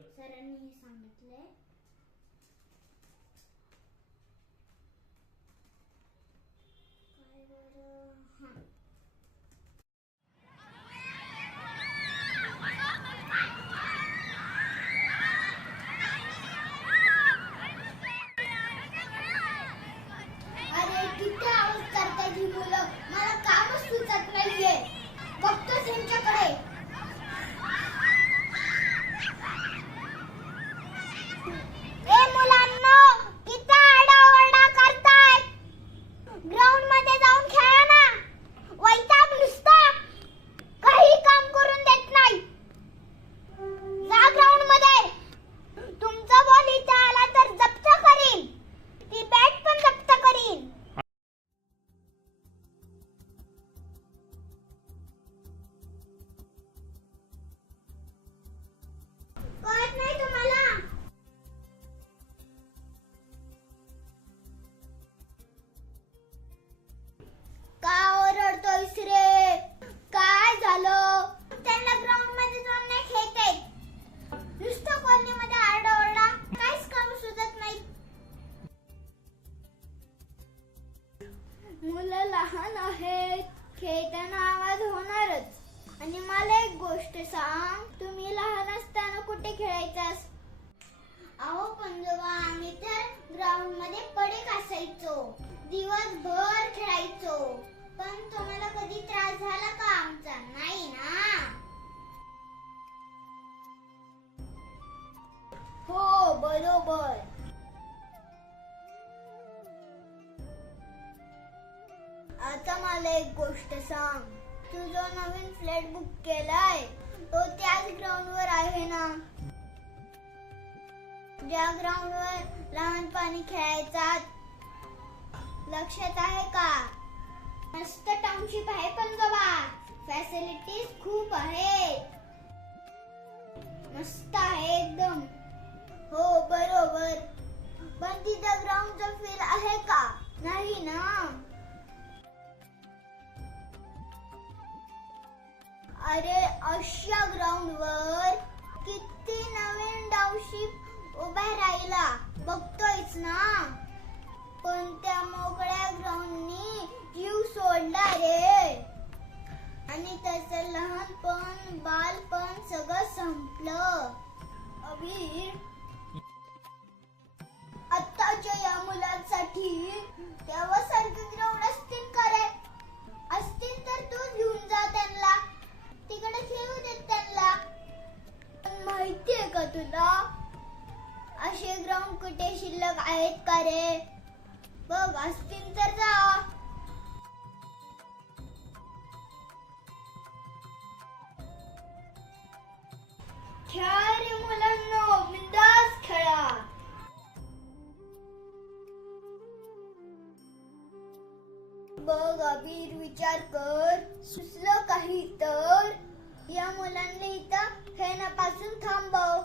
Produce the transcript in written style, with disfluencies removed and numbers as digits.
सरांनी सांगितले काय बरं हां अरे किती आवाज करतायत ही मुलं मला कामच सुचत नाहीये बघतोच यांच्याकडे ए मुलांनो किती आरडाओरडा करताय ग्राउंड मध्ये जाऊन खेळा ना वैताग नुसता काही काम करून देत नाही जा ग्राउंड मध्ये तुमचा बॉल इथे आला तर जप्त करीन ती बॅट पण जप्त करीन कळत नाही तुम्हाला का ओरडतोयस रे काय झालं त्यांना ग्राउंड मध्ये जाऊन नाही खेळते नुसतं कॉलनी मध्ये आरडाओरडा काहीच काम सुचत नाही मुलं लहान आहेत खेळताना आवाज होणारच आणि मला एक गोष्ट सांग तुम्ही लहान असताना कुठे खेळायचास अहो पंजोबा आम्ही तर ग्राउंड मध्ये पडीक असायचो दिवसभर खेळायचो पण तुम्हाला कधी त्रास झाला का आमचा नाही ना हो बरोबर आता मला एक गोष्ट सांग तू जो नवीन फ्लॅट बुक केलाय तो त्याच ग्राउंड वर आहे ना ज्या ग्राउंड वर लहानपणी खेळायचा लक्षात आहे का मस्त टाउनशिप आहे पंजोबा फॅसिलिटीज खूप आहेत मस्त आहे एकदम हो बरोबर पण तिथं ग्राउंडचा फील आहे का नाही ना अरे अशा ग्राउंड वर किती नवीन टाउनशिप उभा राहिला बघतोयच ना पण त्या मोकळ्या ग्राउंडनी जीव सोडला रे आणि त्याचं लहानपण बालपण सगळं संपलं अबीर आत्ताच्या या मुलांसाठी त्यासारखे ग्राउंड असतील का रे असतील तर तू घेऊन जा त्यांना तिकडे खेळू देत त्यांना पण माहितीये का तुला असे ग्राउंड कुठे शिल्लक आहेत का रे बघ असतील तर जा खेळा रे मुलांनो बिंदास खेळा बघ अबीर विचार कर सुचलं काही तर या मुलांना इथं खेळण्यापासून थांबव